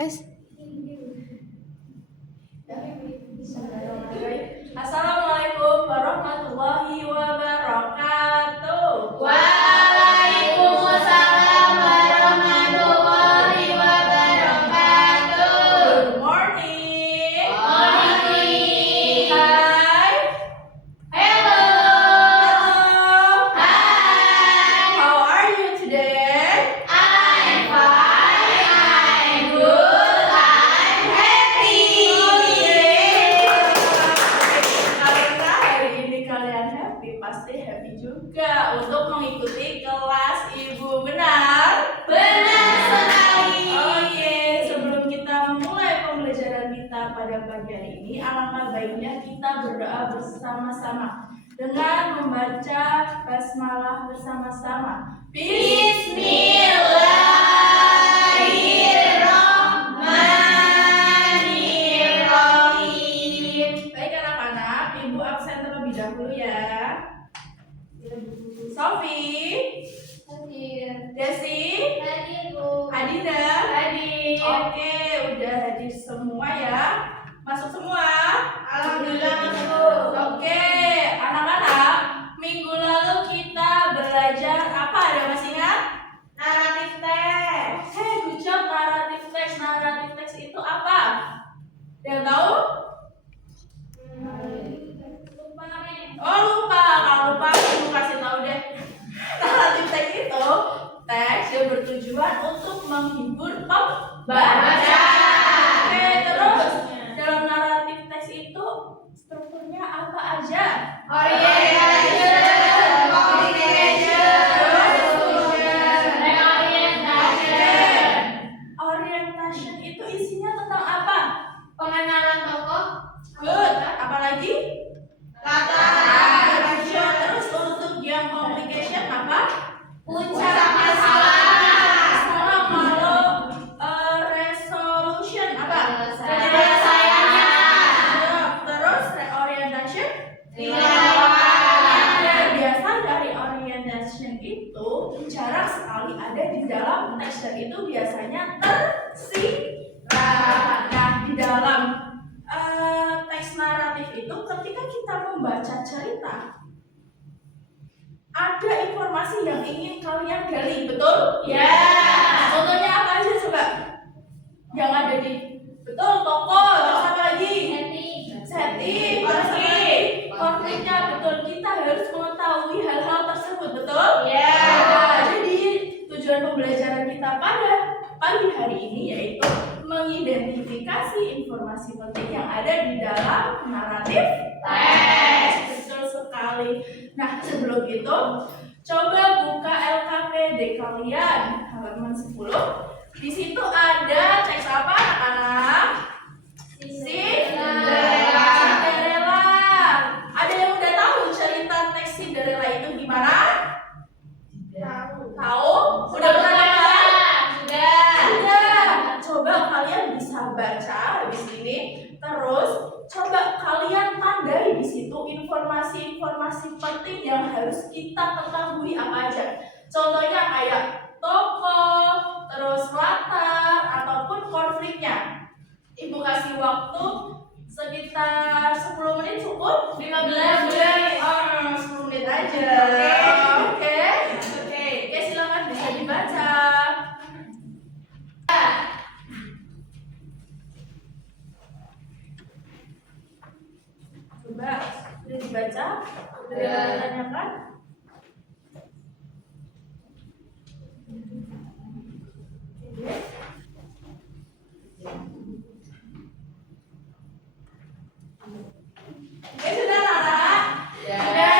Es. Assalamualaikum warahmatullahi wabarakatuh. Waalaikumsalam warahmatullahi wabarakatuh. Good morning. Morning. Hi. Hello. Hi. How are you today? I'm fine. I'm good. I'm happy. Karena hari ini kalian happy, pasti happy juga untuk mengikuti kelas Ibu, benar? Benar sekali. Oke, sebelum kita memulai pembelajaran kita pada pagi hari ini, alangkah baiknya kita berdoa bersama-sama dengan membaca basmalah bersama-sama. Bismillahirrahmanirrahim. Baik anak-anak, Ibu absen terlebih dahulu ya. Sofi, Desi, Hadir, Bu. Adinda. Hadir. Oke, udah hadir semua ya. Masuk semua? Alhamdulillah masuk. Oke, anak-anak, minggu lalu kita belajar apa? Ada masih ingat? Naratif teks. Oke, good job, naratif teks. Naratif teks itu apa? Ada yang tahu? Lupa, Nek. Oh, lupa. Kalau lupa, aku kasih tahu deh. Naratif teks itu teks yang bertujuan untuk menghibur pembaca. Oke, terus dalam naratif teks itu strukturnya apa aja? Orientation, communication, reorientation. Orientation itu isinya tentang apa? Pengenalan tokoh, Good. Apalagi? latar, Terus untuk yang communication apa? puncak masalah, Masalah. Kalau resolution apa? penyelesaiannya, Terus reorientation? tindakan. Nah, biasa dari orientation itu jarang sekali ada di dalam teks, dan itu biasanya tersirat. Nah, di dalam teks naratif itu ketika kita membaca cerita, ada informasi yang ingin kalian gali, betul? Ya. Contohnya apa aja coba? Yang ada di betul tokoh, terus apa lagi? Setting, terus apa lagi? Konfliknya, betul. Kita harus mengetahui hal-hal tersebut, betul? Ya. Nah, jadi tujuan pembelajaran kita pada pagi hari ini yaitu mengidentifikasi informasi penting yang ada di dalam naratif teks. Betul sekali. Nah, sebelum itu coba buka LKPD kalian halaman 10. Di situ ada teks apa anak-anak? Cinderella. Ada yang udah tahu cerita teks Cinderella itu gimana? Tahu? Udah pernah dengar? Sudah. Coba kalian bisa baca habis ini. Terus coba kalian tandai di situ informasi-informasi penting yang harus kita ketahui apa aja. Contohnya kayak tokoh, terus latar ataupun konfliknya. Ibu kasih waktu sekitar 10 menit cukup? 15 menit. 10 menit aja. Oke. Oke, silakan bisa dibaca. Coba sudah dibaca? Sudah ditanyakan? Sudah Nara? Sudah.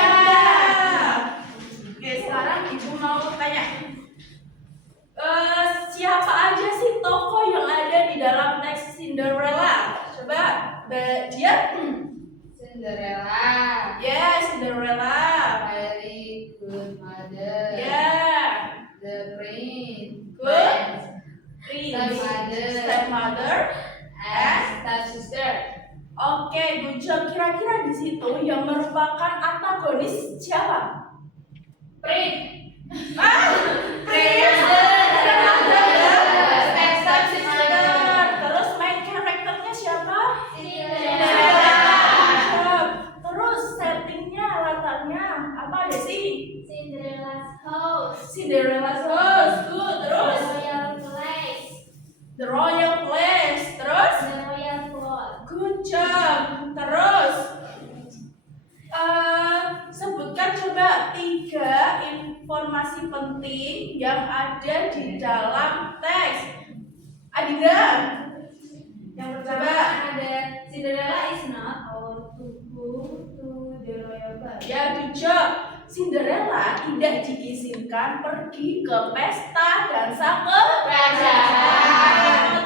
Oke, sekarang ibu mau tanya. Siapa aja sih tokoh yang ada di dalam teks Cinderella? Coba, dia? Cinderella, Ya, Cinderella. very good mother. Ya, The prince, good. Prince, Stepmother. stepmother. and stepsister. Oke, good job. Kira-kira di situ yang merupakan antagonis siapa? Prince, Ah, Prince. Stepmother. Stepsister. The royal place. Terus? The royal cloth. Good job. Terus? Sebutkan coba 3 informasi penting yang ada di dalam teks. Adinda? Yang Coba. pertama ada Cinderella is not allowed to go to the royal ball. Ya, good job. Cinderella tidak diizinkan pergi ke pesta dansa kerajaan.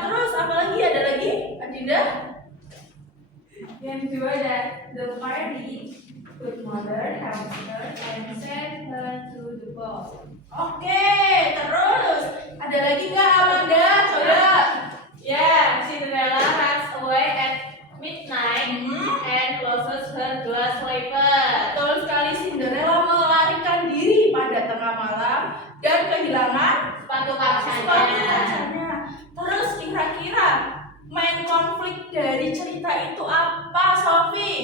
Terus apa lagi? Ada lagi? Adinda? Yang kedua ada the fairy took mother hamster and sent her to the ball. Oke, terus ada lagi nggak Amanda? Coba. Yeah, Cinderella runs away at midnight and closes her glass slipper. Betul sekali, Cinderella melarikan diri pada tengah malam dan kehilangan Sepatu sepatu kacanya. kacanya. Terus kira-kira main konflik dari cerita itu apa, Sophie?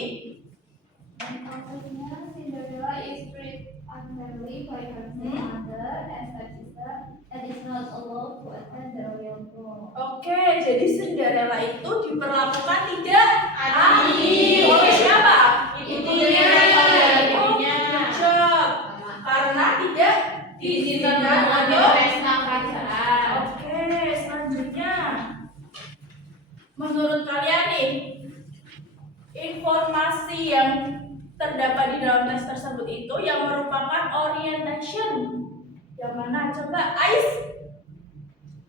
And concerning Cinderella is treated unfairly by her mother and stepsister and is not allowed to attend the royal ball. Oke, jadi Cinderella itu diperlakukan tidak Adil. oleh siapa? Ibunya. Ibunya. Good job. Karena tidak Diizinkan diizinkan untuk untuk. pesta kerajaan. Oke, selanjutnya. Menurut kalian nih, informasi yang terdapat di dalam teks tersebut itu yang merupakan orientation. Yang mana? Coba Ais.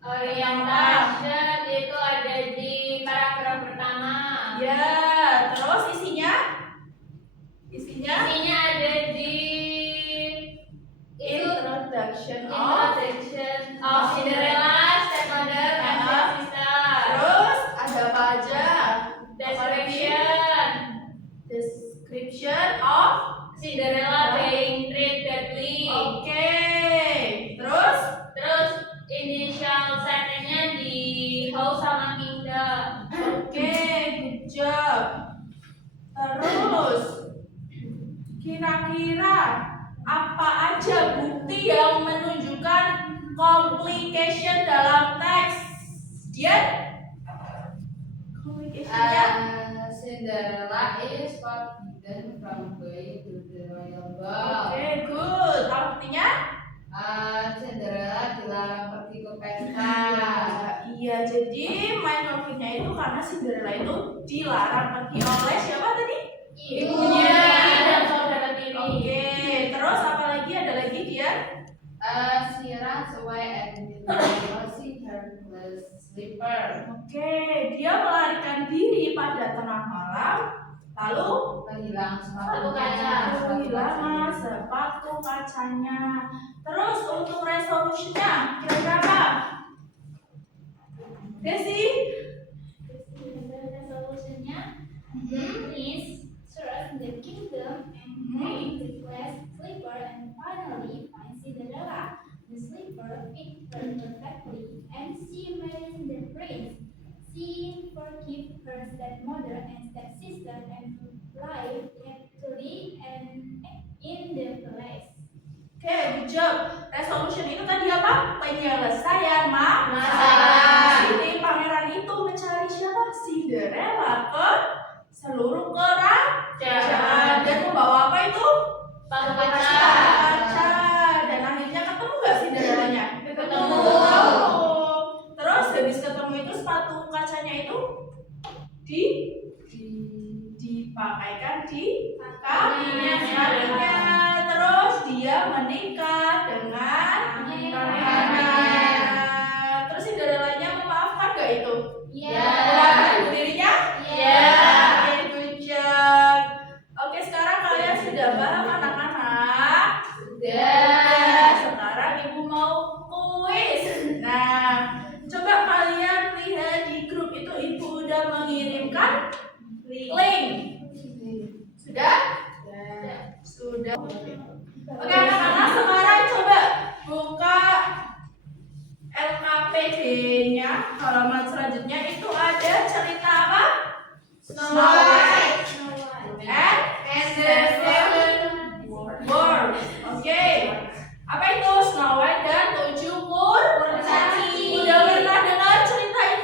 Orientation itu ada di paragraf pertama. Ya, terus isinya? Isinya Isinya ada di introduction of. introduction of Cinderella, stepmother, and stepsister. Terus ada apa aja? Description Description of. Cinderella being treated badly. Oke. Terus Terus initial settingnya di Housama Kingdom. oke, good job. Terus kira-kira apa aja bukti yang menunjukkan complication dalam teks? Dia complicationnya Cinderella is forbidden from going to the royal ball. oke, good. Artinya Cinderella dilarang pergi ke pesta. iya, jadi main konfliknya itu karena Cinderella itu dilarang pergi oleh siapa tadi? Ibunya dan saudara tiri. Oke, terus apa lagi? Ada lagi dia? She runs away and losing her glass slipper. Oke, dia melarikan diri pada tengah malam, lalu Kehilangan Sepatu sepatu kehilangan sepatu kacanya. Terus untuk resolusinya kira-kira apa? Desi? Resolutionnya, the prince serves the kingdom and brings the glass slipper and finally finds Cinderella. The slipper fits her perfectly and she marries the prince. She forgives her stepmother and stepsister and live happily and in the palace. Oke, good job. Resolution itu tadi apa? Penyelesaian Masalah. Sini pangeran itu mencari siapa? Cinderella ke seluruh kerajaan. Dan membawa apa itu? Sepatu Kaca. Dan akhirnya ketemu nggak Cinderellanya? Ketemu. Terus habis ketemu itu sepatu kacanya itu dipakaikan di kakinya. Terus dia menikah dengan pangerannya. Terus Cinderellanya memaafkan nggak itu? Iya. Memaafkan ibu dirinya? Iya. Oke, good job. Oke, sekarang kalian sudah paham anak-anak? Sudah. Sekarang ibu mau kuis. Nah, coba kalian lihat di grup itu ibu udah mengirimkan link. Sudah? Sudah. Oke, anak-anak sekarang coba buka LKPD-nya. Halaman selanjutnya itu ada cerita apa? Snow White and the Seven Dwarfs. Oke. Apa itu Snow White dan 7 kurcaci? Udah pernah dengar cerita itu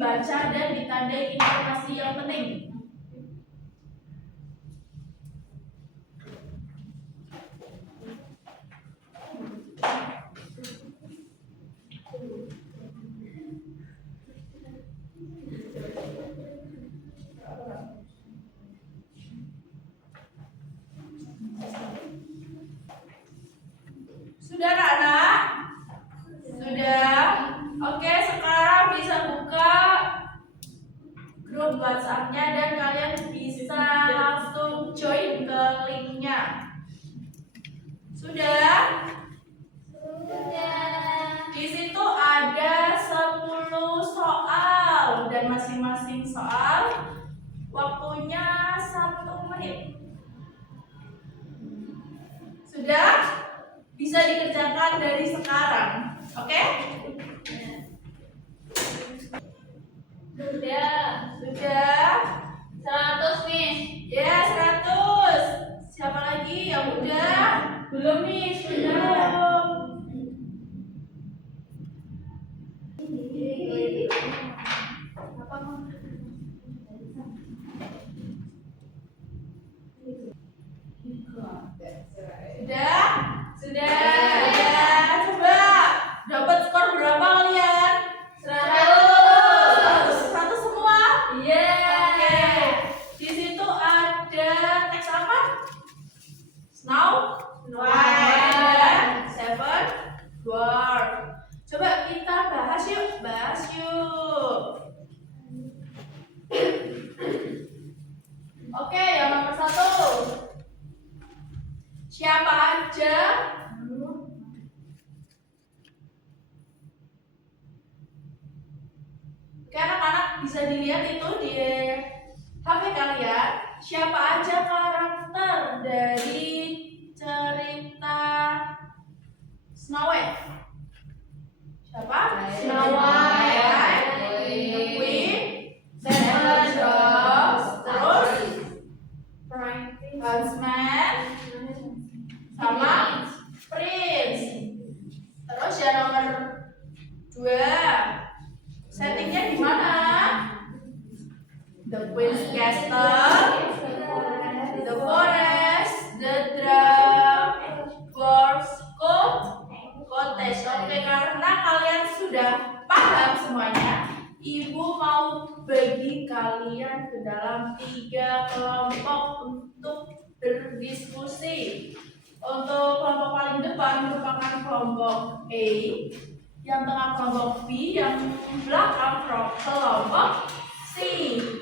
dibaca dan ditandai informasi yang penting. Sudah anak? Sudah? Oke, sekarang bisa buka grup WhatsApp-nya dan kalian bisa langsung join ke linknya. Sudah? Di situ ada 10 soal dan masing-masing soal waktunya 1 menit. Sudah? Bisa dikerjakan dari sekarang. Oke? Sudah. Sudah? 100 Miss. Ya, 100. Siapa lagi yang udah? Belum Miss. Belum. Sudah? Sudah. Ya, coba dapat skor berapa kalian? 100. 100 semua? Iya. Oke. Di situ ada teks apa? Snow, White, seven, dwarf. Coba kita bahas yuk, Oke, yang nomor 1. Siapa aja? Oke, anak-anak bisa dilihat itu di HP kalian. Siapa aja karakter dari cerita Snow White? Siapa? Snow White, The Queen, Seven Dwarfs, terus Prince, Huntsman, sama Prince. Terus yang nomor 2. Settingnya di mana? The Queen's Castle, the Forest, the Dwarf's Cottage. Oke, karena kalian sudah paham semuanya, Ibu mau bagi kalian ke dalam 3 kelompok untuk berdiskusi. Untuk kelompok paling depan merupakan kelompok A, yang tengah kelompok B, yang belakang kelompok C.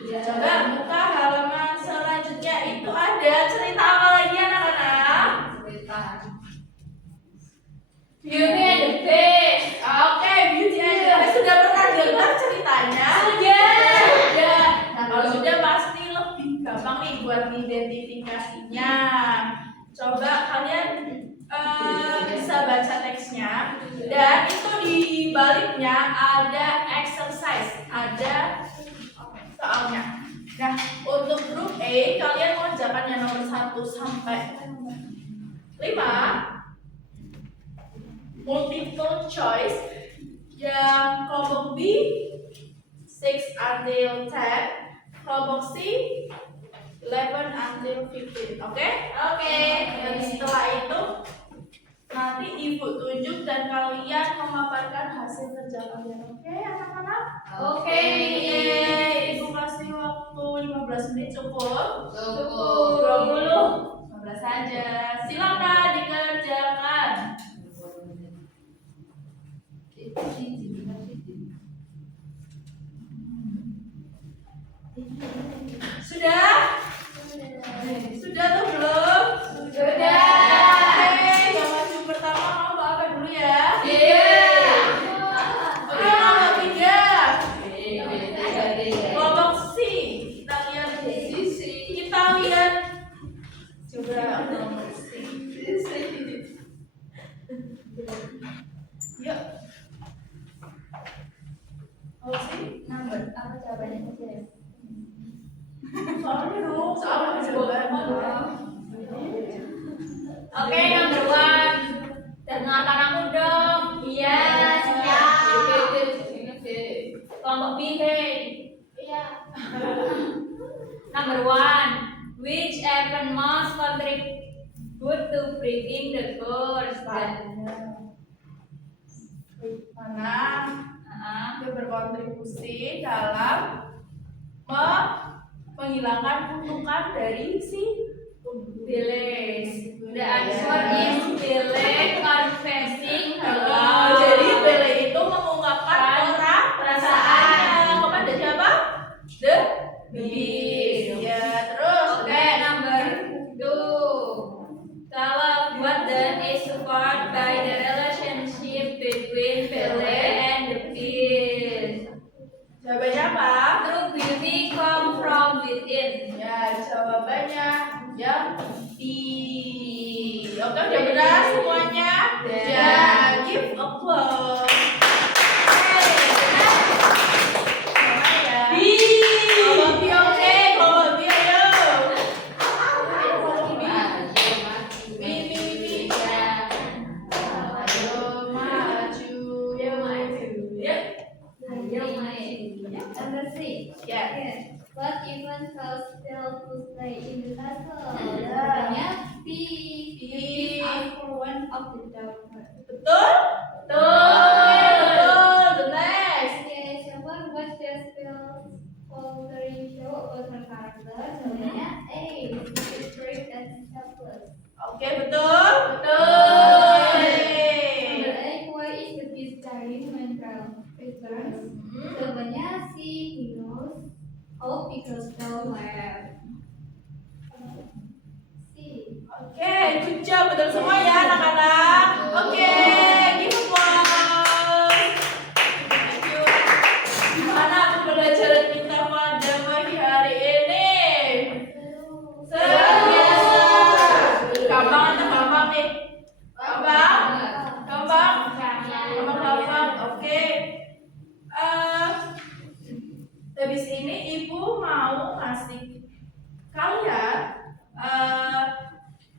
Coba buka halaman selanjutnya, itu ada cerita apa lagi anak-anak? Beauty and the Beast. Oke, Beauty and the Beast. Sudah pernah dengar ceritanya? Sudah. Nah, kalau sudah pasti lebih gampang nih buat identifikasinya. Coba kalian bisa baca teksnya, dan itu di baliknya ada exercise, ada soalnya. Nah, untuk grup A kalian mengerjakan yang nomor 1 sampai 5 multiple choice, yang kelompok B 6 until 10, kelompok C 11 until 15. Oke? Dan setelah itu nanti Ibu tunjuk dan kalian memaparkan hasil kerja kalian. Oke, anak-anak? Oke. Ibu kasih waktu 15 menit cukup? Cukup. 20? 15 saja. Silakan dikerjakan. Sudah? Sudah tuh belum? Sudah. Oke, yang maju pertama kelompok apa dulu ya? Iya. Oke, kelompok 3. Kelompok C. Kita lihat. Coba kelompok C. Yuk. Oh, C number. Apa jawabannya aja? Soalnya dong. Soalnya jawaban. Oke, number 1. Dengarkan aku dong. Iya, siap. Kelompok B, hey. reading the course. Mana Uh-uh. dia berkontribusi dalam menghilangkan kutukan dari si Billy. The answer is Billy confessing hello. Jadi Billy itu mengungkapkan perasaannya kepada siapa? The beast. Ya, terus Okay, number 2. Tell us what then is supported by the relationship between Billy and the beast. jawabannya apa? True beauty come from within. Ya, jawabannya yang B. Oke, udah benar semuanya? Ya, give applause. B. Kalau B oke, kalau B ayo. B. Ayo maju. Ya. Number 3. Ya. What even caused Bill to stay in the castle? Ya. Jawabannya B. B. Asked for one of the daughter. Betul? Oke, betul. The next. Okay, siapa what does Bill's faltering show about her character? Jawabannya A. She's brave and selfless. Oke, betul? Betul. Number 8. Why is the beast dying when Belle returns? Jawabannya C. Because because Belle left. C. Oke, good job. Betul semua ya anak-anak. Oke, give applause. Thank you. Gimana pembelajaran kita pada pagi hari ini? Seru ya. Gampang atau gampang nih? Gampang? Gampang? Gampang. Oke. Habis ini ibu mau ngasih kalian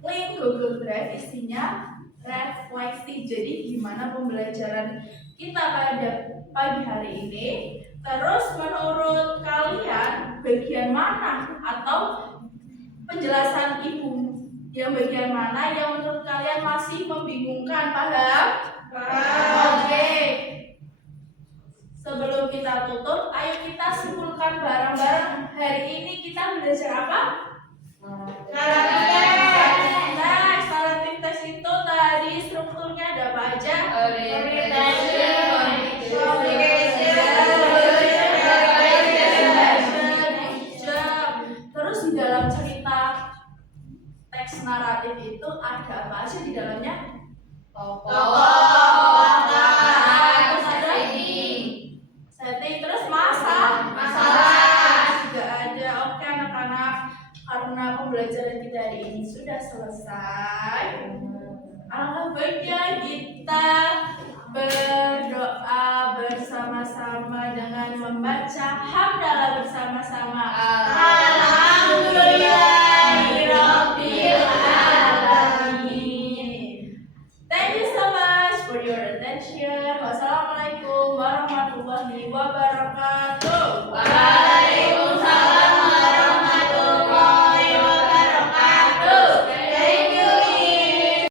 link Google Drive isinya refleksi. Jadi gimana pembelajaran kita pada pagi hari ini? Terus menurut kalian bagian mana atau penjelasan ibu yang bagian mana yang menurut kalian masih membingungkan? Paham? Oke. Sebelum kita tutup, ayo kita simpulkan bareng-bareng. Hari ini kita belajar apa? Narrative test itu tadi strukturnya ada apa aja? Terus di dalam cerita teks naratif itu ada apa aja di dalamnya? Setting, terus masalah juga ada. Oke anak-anak, karena pembelajaran kita hari ini sudah selesai, alangkah baiknya kita berdoa bersama-sama dengan membaca hamdalah bersama-sama. Alhamdulillahirabbil alamin. Thank you so much for your attention. Wassalamualaikum warahmatullahi wabarakatuh.